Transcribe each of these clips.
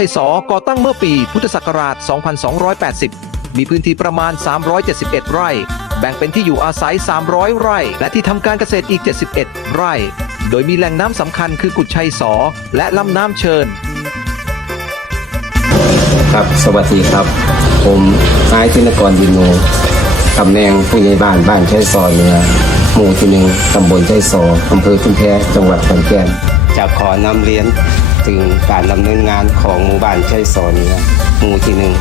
านชัยสอก่อตั้งเมื่อปีพุทธศักราช 2280 มีพื้นที่ประมาณ 371 ไร่ แบ่งเป็นที่อยู่อาศัย 300 ไร่ และที่ทำการเกษตรอีก 71 ไร่ โดยมีแหล่งน้ำสำคัญคือกุดชัยสอและลำน้ำเชิญ ครับ สวัสดีครับ ผมนายธินกรยินโนตำแหน่งผู้ใหญ่บ้านบ้านใช้ซอยเหนือหมู่ที่หนึ่งตำบลใช้ซออำเภอชุมแพจังหวัดขอนแก่นจะขอนำเรียน ถึงการดำเนินงานของหมู่บ้านช้ซอยเหนือหมู่ที่หนึ่ง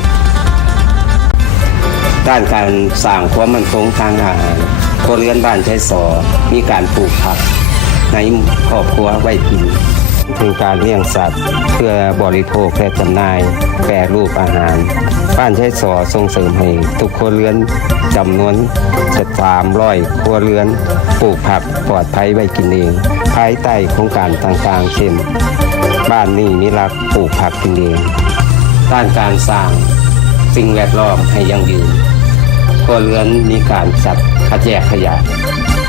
ด้านการสร้างความมั่นคงทางอาหารครัวเรือนบ้านใช้ซอมีการปลูกผัก ในครอบครัวไว้กินถึงการเลี้ยงสัตว์เพื่อบริโภคและจำหน่ายแปรรูปอาหาร บ้านใช้สอส่งเสริมให้ทุกครัวเรือนจำนวนจะสามร้อยครัวเรือน ปลูกผักปลอดภัยไว้กินเอง ภายใต้โครงการต่างๆ เช่น บ้านนี้มีรักปลูกผักกินเองด้านการสร้างสิ่งแวดล้อมให้ยั่งยืนครัวเรือนมีการจัดคัดแยกขยะ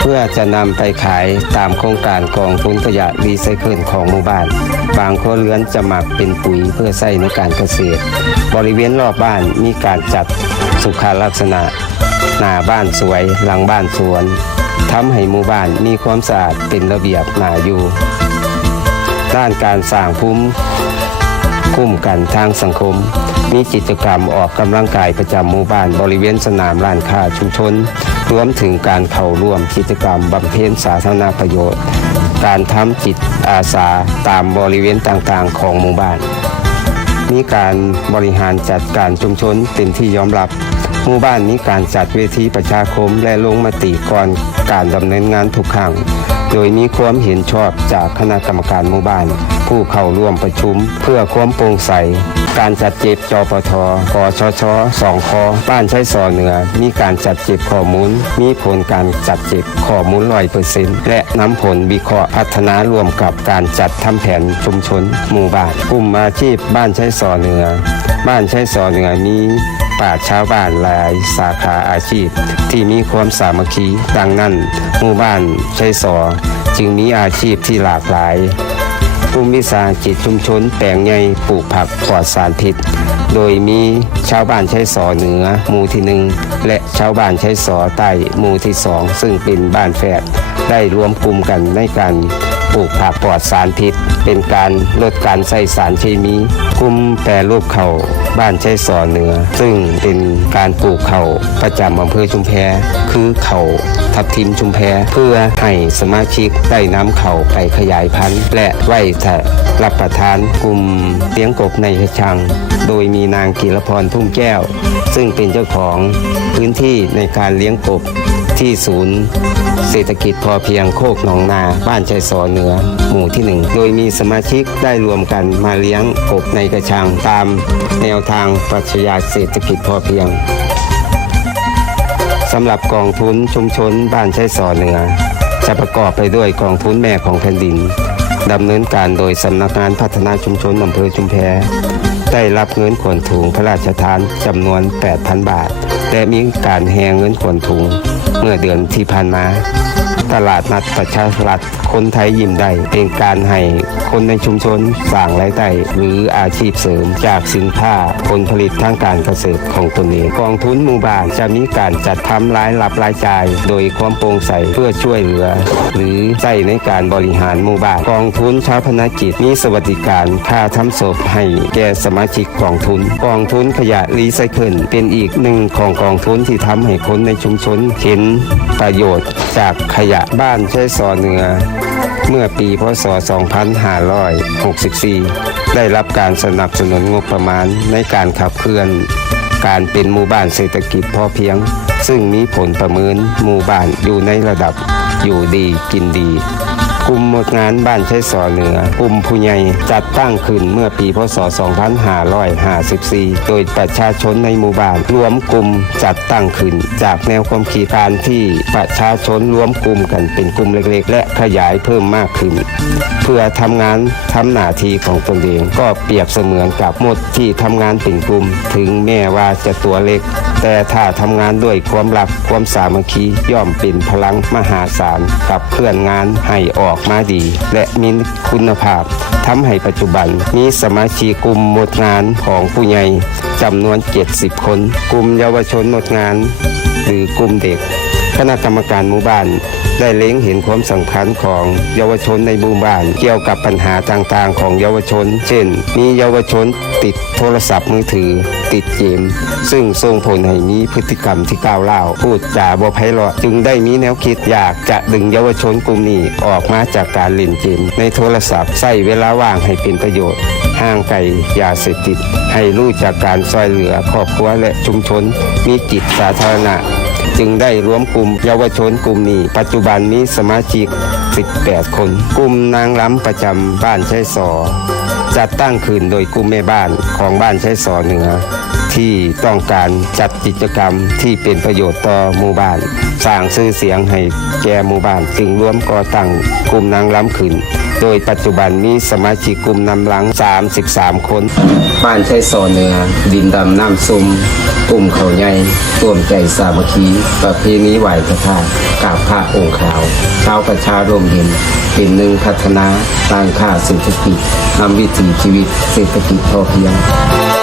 เพื่อจะนำไปขายตามโครงการกองทุนขยะรีไซเคิลของหมู่บ้าน บางครัวเรือนจะหมักเป็นปุ๋ยเพื่อใช้ในการเกษตร บริเวณรอบบ้านมีการจัดสุขาลักษณะ หน้าบ้านสวย หลังบ้านสวนทำให้หมู่บ้านมีความสะอาดเป็นระเบียบหน่าอยู่ ด้านการสร้างภูมิคุ้มกันทางสังคม มีกิจกรรมออกกำลังกายประจำหมู่บ้านบริเวณสนามร้านค้าชุมชน รวมถึงการเข้าร่วมกิจกรรมบำเพ็ญสาธารณประโยชน์ การทำจิตอาสาตามบริเวณต่างๆ ของหมู่บ้าน มีการบริหารจัดการชุมชนเป็นที่ยอมรับ หมู่บ้านมีการจัดเวทีประชาคมและลงมติก่อนการดำเนินงานทุกครั้ง โดยมีความเห็นชอบจากคณะกรรมการหมู่บ้าน ผู้เข้าร่วมประชุม เพื่อความโปร่งใส การจัดเก็บจปทกชชสองคบ้านใช้สอเหนือ มีการจัดเก็บข้อมูล มีผลการจัดเก็บข้อมูลร้อยเปอร์เซ็นต์และนำผลวิเคราะห์พัฒนารวมกับการจัดทำแผนชุมชน หมู่บ้านกลุ่มอาชีพบ้านใช้สอเหนือ บ้านใช้สอเหนือมี ปราชญ์ชาวบ้านหลายสาขาอาชีพ ที่มีความสามัคคีดังนั้นหมู่บ้านใช้สอจึงมีอาชีพที่หลากหลายกลุ่มวิสาหกิจชุมชนแปลงใหญ่ปลูกผักปลอดสารพิษ โดยมีชาวบ้านใช้สอเหนือหมู่ที่หนึ่งและชาวบ้านใช้สอใต้หมู่ที่สองซึ่งเป็นบ้านแฝดได้รวมกลุ่มกันในการ ปลูกผักปลอดสารพิษ เป็นการลดการใส่สารเคมีกลุ่มแปรรูปเขาบ้านใช้สอเหนือ ซึ่งเป็นการปลูกเขาประจำอำเภอชุมแพคือเขาทับทิมชุมแพเพื่อให้สมาชิกได้น้ำเขาไปขยายพันธุ์ และไว้ถรับประทานกลุ่มเลี้ยงกบในชัง โดยมีนางกีรพรทุ่งแก้ว ซึ่งเป็นเจ้าของพื้นที่ในการเลี้ยงกบ ที่ศูนย์ เศรษฐกิจพอเพียงโคกหนองนา บ้านใจสอเหนือ หมู่ที่หนึ่งโดยมีสมาชิกได้รวมกันมาเลี้ยงกบในกระชังตามแนวทางปรัชญาเศรษฐกิจพอเพียงสำหรับกองทุนชุมชนบ้านใช้สอเหนือ จะประกอบไปด้วยกองทุนแม่ของแผ่นดินดำเนินการโดยสำนักงานพัฒนาชุมชนอำเภอชุมแพได้รับเงินขนถุงพระราชทานจำนวน 8,000 บาท และมีการแหงเงินขนถุงเมื่อเดือนที่ผ่านมา ตลาดนัดประชารัฐคนไทยยิ้มได้เป็นการให้คนในชุมชนสร้างรายได้หรืออาชีพเสริมจากสินค้าผลผลิตทางการเกษตรของตนเองกองทุนหมู่บ้านจะมีการจัดทำรายรับรายจ่าย โดยความโปร่งใสเพื่อช่วยเหลือ หรือใช้ในการบริหารหมู่บ้านกองทุนชาวพนักกิจมีสวัสดิการค่าทำศพให้แก่สมาชิกกองทุน กองทุนขยะรีไซเคิลเป็นอีกหนึ่งของกองทุนที่ทำให้คนในชุมชนเห็นประโยชน์จากขยะบ้านใช้สอเหนือเมื่อปีพศ 2564 ได้รับการสนับสนุนงบประมาณในการขับเคลื่อน การเป็นหมู่บ้านเศรษฐกิจพอเพียง ซึ่งมีผลประเมินหมู่บ้านอยู่ในระดับอยู่ดีกินดี กลุ่มงานบ้านใช้สอเหนือกลุ่มผู้ใหญ่จัดตั้งขึ้นเมื่อปีพศ 2554 โดยประชาชนในหมู่บ้านรวมกลุ่มจัดตั้งขึ้น จากแนวความคิดการที่ประชาชนรวมกลุ่มกันเป็นกลุ่มเล็กๆ และขยายเพิ่มมากขึ้น เพื่อทำงานทำหน้าที่ของตนเองก็เปรียบเสมือนกับหมดที่ทำงานเป็นกลุ่ม ถึงแม้ว่าจะตัวเล็ก แต่ถ้าทำงานด้วยความรักความสามัคคีย่อมเป็นพลังมหาศาลกับเคลื่อนงานให้ออกมาดี และมีคุณภาพทำให้ปัจจุบันมีสมาชิกกลุ่มหมดงานของผู้ใหญ่จำนวน 70 คน กลุ่มเยาวชนหมดงาน หรือกลุ่มเด็ก คณะกรรมการหมู่บ้าน ได้เล็งเห็นความสำคัญของเยาวชนในหมู่บ้าน เกี่ยวกับปัญหาต่างๆ ของเยาวชน เช่น มีเยาวชนติดโทรศัพท์มือถือ ติดเกม ซึ่งส่งผลให้มีพฤติกรรมที่ก้าวร้าวพูดจาบ่ไพเราะจึงได้มีแนวคิดอยากจะดึงเยาวชนกลุ่มนี้ออกมาจากการเล่นเกมในโทรศัพท์ใส่เวลาว่างให้เป็นประโยชน์ห่างไกลยาเสพติด ให้รู้จากการซอยเหลือครอบครัวและชุมชน มีจิตสาธารณะ จึงได้รวมกลุ่มเยาวชนกลุ่มนี้ ปัจจุบันมีสมาชิก 18 คน กลุ่มนางล้ำประจำบ้านใช้สอจัดตั้งขึ้นโดยกลุ่มแม่บ้านของบ้านใช้สอเหนือที่ต้องการจัดกิจกรรมที่เป็นประโยชน์ต่อหมู่บ้าน สร้างชื่อเสียงให้แก่หมู่บ้านจึงร่วมก่อตั้งกลุ่มนางล้ำขึ้น โดยปัจจุบันมีสมาชิกกลุ่มนำหลัง 33 คน บ้านใช้สอเหนือดินดำน้ำซุมกลุ่มเขาใหญ่ร่วมใจสามัคคี ประเพณีไหวพระธาตุกราบพระองค์ขาวชาวประชาร่วมเห็นเป็นหนึ่งพัฒนาต้างค่าเศรษฐกิจนำวิถีชีวิตเศรษฐกิจพอเพียง